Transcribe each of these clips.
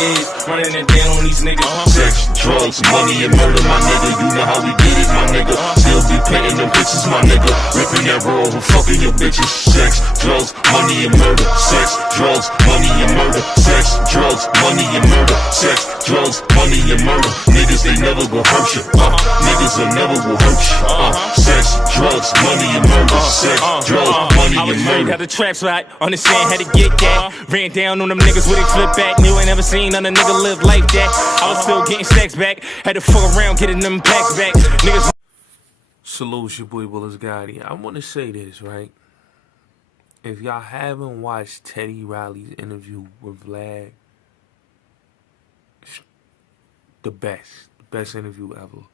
is, running it down on these niggas. Sex, drugs, money, and murder, my nigga. You know how we did it, my nigga. Still be painting them bitches, my nigga. Ripping that roll and fucking your bitches. Sex, drugs, money, and murder. Sex, drugs, money, and murder. Sex, drugs, money, and murder. Sex, drugs, money, and murder. Niggas, they never gon' hurt you. Niggas, they never will hurt you. Sex, drugs, money, and murder. Sex, drugs, money, and murder. Got the trap spot, understand how to get that. Ran down on them niggas with a flip back. Knew I never seen another nigga live like that. I was still getting stacks back. Had to fuck around getting them packs back. Niggas. Salute, your boy Willis Gotti. I want to say this, right? If y'all haven't watched Teddy Riley's interview with Vlad, the best interview ever.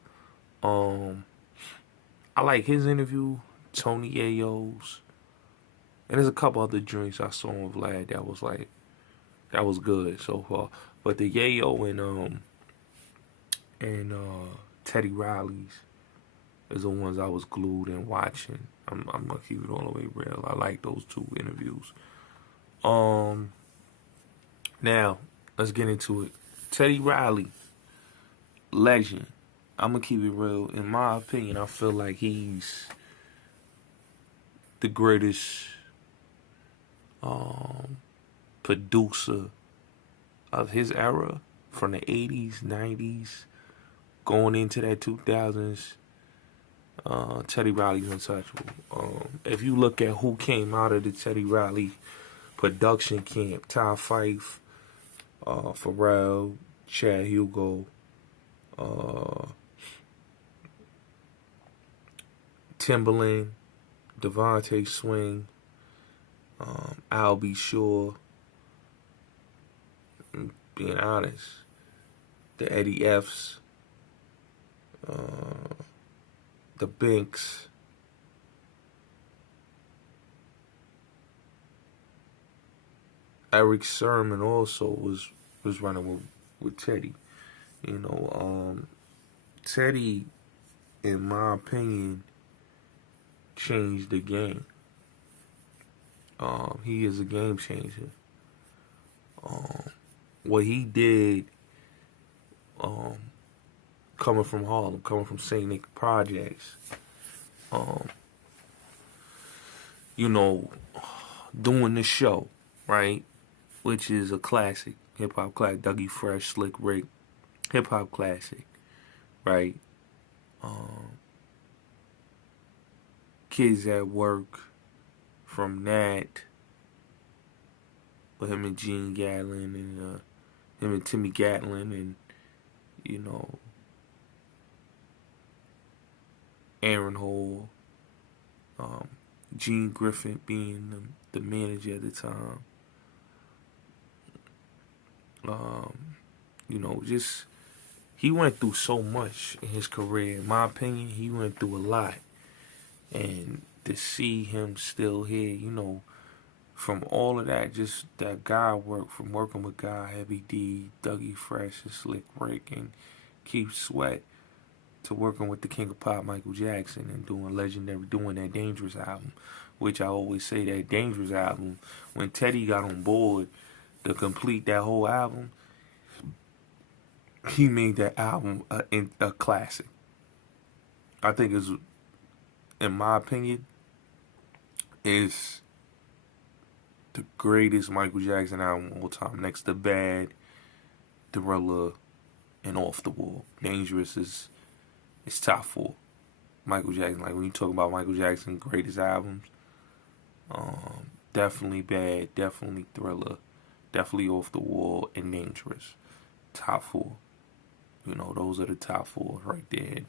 I like his interview, Tony Ayo's, and there's a couple other joints I saw on Vlad that was good so far. But the Yayo and Teddy Riley's is the ones I was glued in watching. I'm gonna keep it all the way real. I like those two interviews. Now let's get into it. Teddy Riley, legend. I'm gonna keep it real. In my opinion, I feel like he's the greatest producer of his era, from the 80s, 90s, going into that 2000s. Teddy Riley's untouchable. If you look at who came out of the Teddy Riley production camp, Ty Fife, Pharrell, Chad Hugo, Timberland, Devontae Swing, I'll Be Sure, being honest, the Eddie F's, the Binks, Eric Sermon also was running with Teddy. You know, Teddy, in my opinion, changed the game. He is a game changer. What he did, coming from Harlem, coming from St. Nick Projects, you know, doing the show, right, which is a classic, hip-hop classic, Dougie Fresh, Slick Rick, hip-hop classic, right, Kids at Work, from that, with him and Gene Gatlin, and him and Timmy Gatlin, and, you know, Aaron Hall, Gene Griffin being the manager at the time. You know, just, he went through so much in his career. In my opinion, he went through a lot. And to see him still here, you know, from all of that, just that guy work, from working with Guy, Heavy D, Dougie Fresh, and Slick Rick, and Keith Sweat, to working with the King of Pop, Michael Jackson, and doing that Dangerous album, which I always say, that Dangerous album, when Teddy got on board to complete that whole album, he made that album a classic. I think it's, in my opinion, is the greatest Michael Jackson album of all time, next to Bad, Thriller, and Off the Wall. Dangerous is top 4. Michael Jackson, like when you talk about Michael Jackson's greatest albums, definitely Bad, definitely Thriller, definitely Off the Wall, and Dangerous. Top 4. You know, those are the top 4 right there.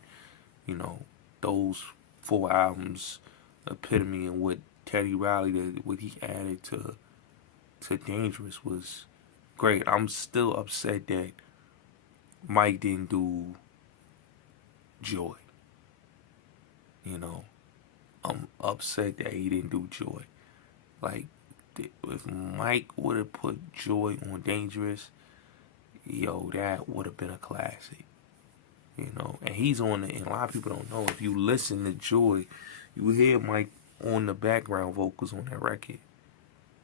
You know, those 4 albums epitome of what Teddy Riley did, what he added to Dangerous was great. I'm still upset that Mike didn't do Joy. You know, I'm upset that he didn't do Joy. Like, if Mike would have put Joy on Dangerous, yo, that would have been a classic. You know, and he's on the, and a lot of people don't know, if you listen to Joy, you hear Mike on the background vocals on that record.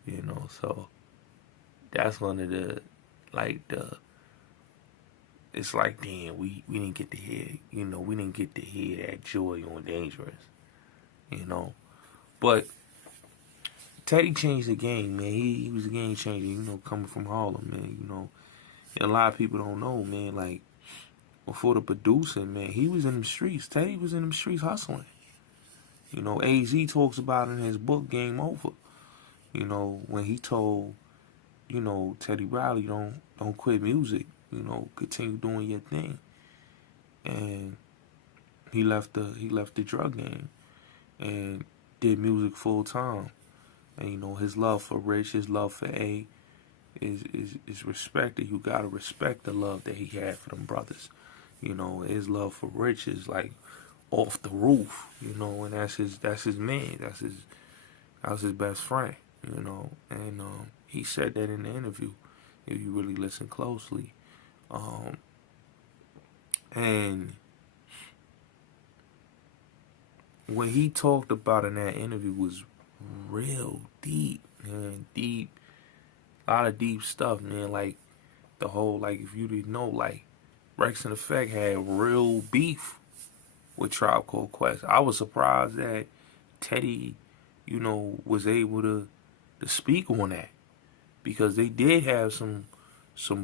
You know, so that's one of the, like it's like, damn, we didn't get to hear, we didn't get to hear that joy on Dangerous, But Teddy changed the game, man. He was a game changer, coming from Harlem, man, And a lot of people don't know, man, like, before the producing, man, he was in them streets. Teddy was in them streets hustling. AZ talks about in his book, Game Over, when he told, Teddy Riley, don't quit music, continue doing your thing. And he left the drug game and did music full time. And his love for Rich, his love for A is respected. You gotta respect the love that he had for them brothers. His love for Rich is like off the roof, and that's his man. That's his best friend, And he said that in the interview, if you really listen closely. And what he talked about in that interview was real deep, man. Deep. A lot of deep stuff, man. Like, the whole, like, if you didn't know, like, Rex and Effect had real beef with Tribe Called Quest. I was surprised that Teddy, was able to speak on that. Because they did have some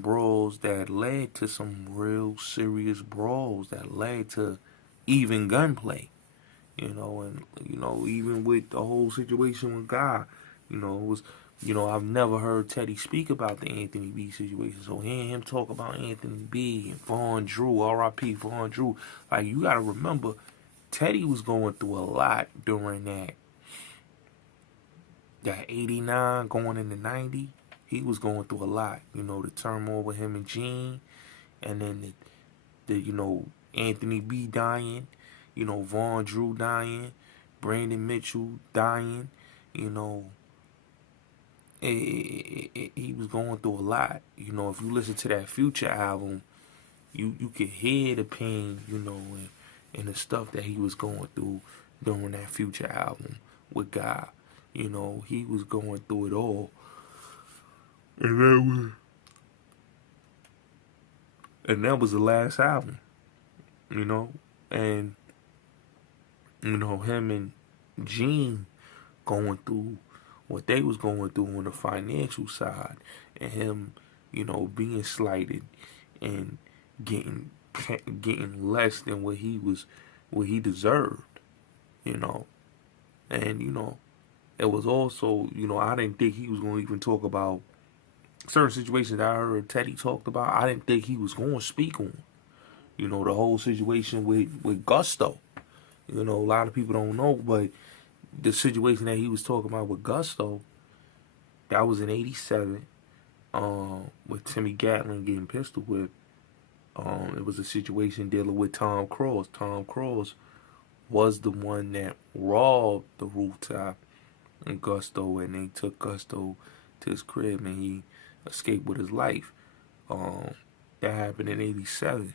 brawls that led to some real serious brawls that led to even gunplay. And even with the whole situation with Guy, it was, I've never heard Teddy speak about the Anthony B situation. So hearing him talk about Anthony B and Vaughn Drew, R.I.P. Vaughn Drew, like, you gotta remember, Teddy was going through a lot during that 89 going into 90. He was going through a lot, the turmoil with him and Gene, and then the Anthony B dying, Vaughn Drew dying, Brandon Mitchell dying, he was going through a lot. If you listen to that Future album, you could hear the pain, and the stuff that he was going through during that Future album with God. He was going through it all. And that was the last album, and him and Gene going through what they was going through on the financial side, and him, being slighted and getting less than what he deserved, and it was also, I didn't think he was going to even talk about certain situations that I heard Teddy talked about. I didn't think he was going to speak on, the whole situation with Gusto. A lot of people don't know, but the situation that he was talking about with Gusto, that was in '87, with Timmy Gatlin getting pistol whipped. It was a situation dealing with Tom Cross. Tom Cross was the one that robbed the rooftop in Gusto, and they took Gusto to his crib, and he escaped with his life. That happened in '87,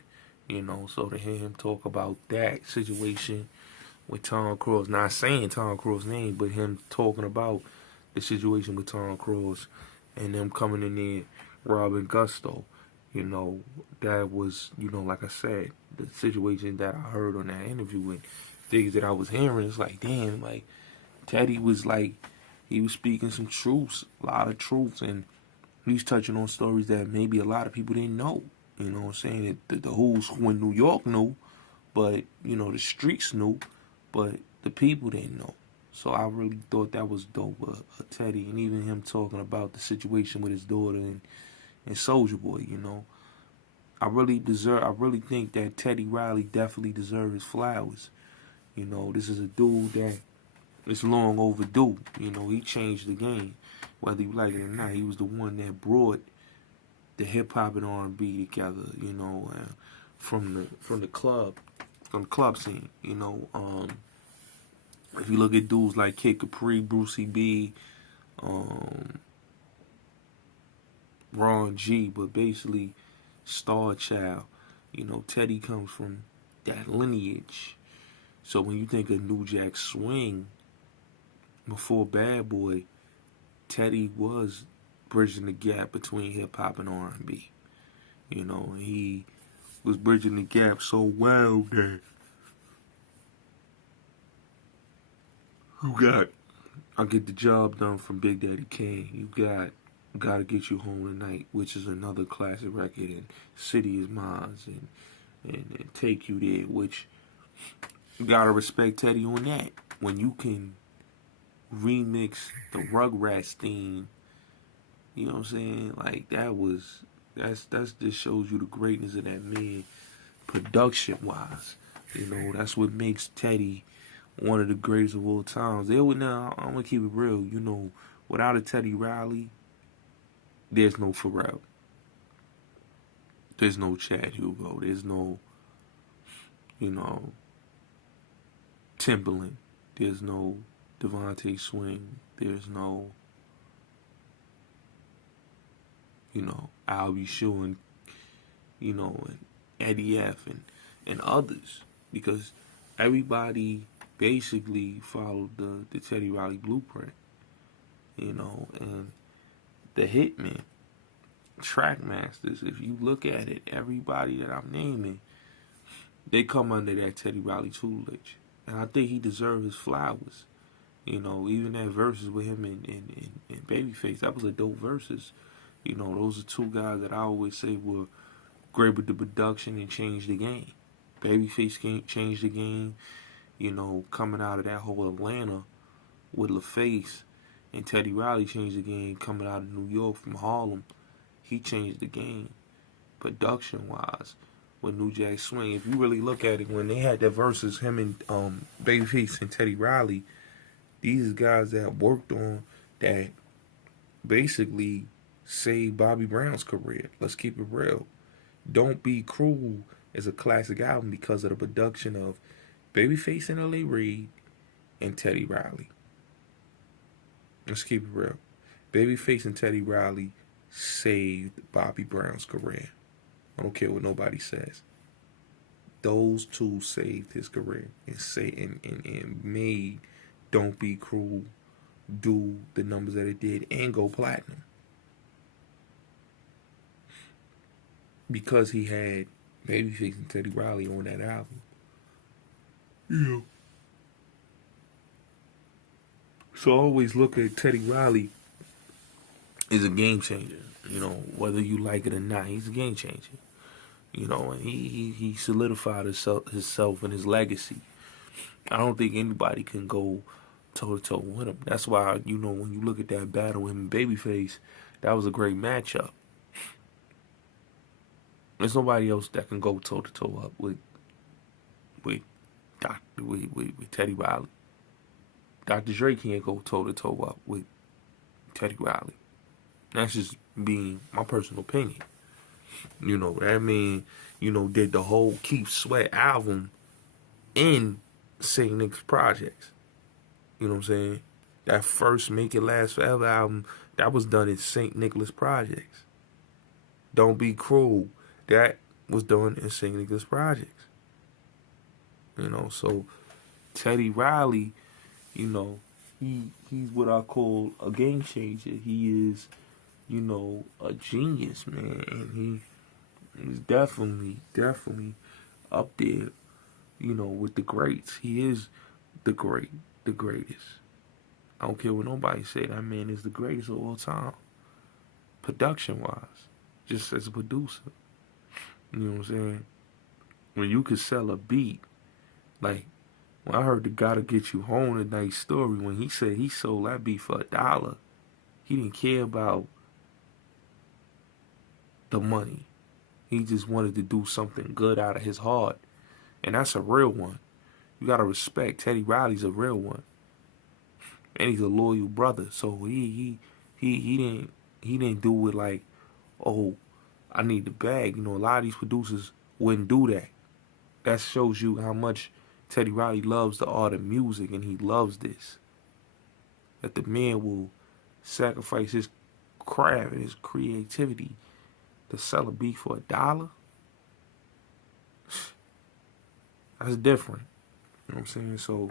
so to hear him talk about that situation with Tom Cross, not saying Tom Cross' name, but him talking about the situation with Tom Cross and them coming in there robbing Gusto, that was, like I said, the situation that I heard on that interview and things that I was hearing. It's like, damn, like, Teddy was like, he was speaking some truths, a lot of truths, and he's touching on stories that maybe a lot of people didn't know. You know what I'm saying? The who's who in New York knew, but, the streets knew, but the people didn't know. So I really thought that was dope, Teddy, and even him talking about the situation with his daughter and Soulja Boy, I really think that Teddy Riley definitely deserves his flowers. This is a dude that is long overdue. He changed the game. Whether you like it or not, he was the one that brought the hip hop and R&B together, from the club scene, if you look at dudes like Kid Capri, Brucey B, Ron G, but basically Star Child, Teddy comes from that lineage. So when you think of New Jack Swing, before Bad Boy, Teddy was bridging the gap between hip hop and R&B. You know, he was bridging the gap so well that you got I Get the Job Done from Big Daddy Kane. You got Gotta Get You Home Tonight, which is another classic record, and City Is Mine, and Take You There, which you gotta respect Teddy on that. When you can remix the Rugrats theme, you know what I'm saying? Like that's just shows you the greatness of that man, production wise. You know, that's what makes Teddy one of the greatest of all times. Now I'm gonna keep it real. You know, without a Teddy Riley, there's no Pharrell. There's no Chad Hugo. There's no, you know, Timbaland. There's no Devontae Swing. There's no, you know, I'll Be Sure and, you know, and Eddie F and others. Because everybody basically followed the Teddy Riley blueprint. You know, and the Hitmen, Trackmasters, if you look at it, everybody that I'm naming, they come under that Teddy Riley tutelage. And I think he deserved his flowers. You know, even that verses with him and Babyface, that was a dope verses. You know, those are two guys that I always say were great with the production and changed the game. Babyface changed the game, you know, coming out of that whole Atlanta with LaFace, and Teddy Riley changed the game coming out of New York from Harlem. He changed the game production-wise with New Jack Swing. If you really look at it, when they had that versus him and Babyface and Teddy Riley, these guys that worked on that basically saved Bobby Brown's career. Let's keep it real. Don't Be Cruel is a classic album because of the production of Babyface and L.A. Reid and Teddy Riley. Let's keep it real. Babyface and Teddy Riley saved Bobby Brown's career. I don't care what nobody says. Those two saved his career and made Don't Be Cruel do the numbers that it did and go platinum. Because he had Babyface and Teddy Riley on that album. Yeah. So I always look at Teddy Riley as a game changer. You know, whether you like it or not, he's a game changer. You know, and he solidified himself and his legacy. I don't think anybody can go toe-to-toe with him. That's why, you know, when you look at that battle, him and Babyface, that was a great matchup. There's nobody else that can go toe-to-toe up with Teddy Riley. Dr. Dre can't go toe-to-toe up with Teddy Riley. That's just being my personal opinion. You know, that man, you know, did the whole Keith Sweat album in St. Nick's Projects. You know what I'm saying? That first Make It Last Forever album, that was done in St. Nicholas Projects. Don't Be Cruel, that was done in St. Nicholas Projects. You know, so Teddy Riley, you know, he's what I call a game changer. He is, you know, a genius, man, and he's definitely up there, you know, with the greats. He is the greatest. I don't care what nobody say. That man is the greatest of all time, production-wise, just as a producer. You know what I'm saying? When you could sell a beat, like when I heard the Gotta Get You Home Tonight story, when he said he sold that beat for $1, he didn't care about the money. He just wanted to do something good out of his heart. And that's a real one. You gotta respect Teddy Riley's a real one. And he's a loyal brother. So he didn't do it like, oh, I need the bag. You know, a lot of these producers wouldn't do that. That shows you how much Teddy Riley loves the art of music, and he loves this. That the man will sacrifice his craft and his creativity to sell a beat for $1. That's different. You know what I'm saying? So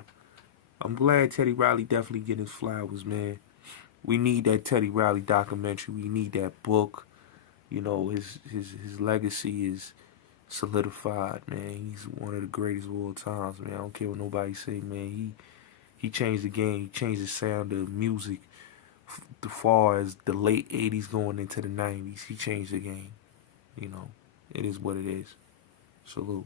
I'm glad Teddy Riley definitely getting his flowers, man. We need that Teddy Riley documentary. We need that book. You know, his legacy is solidified, man. He's one of the greatest of all times, man. I don't care what nobody say, man. He changed the game. He changed the sound of music as far as the late 80s going into the 90s. He changed the game. You know, it is what it is. Salute.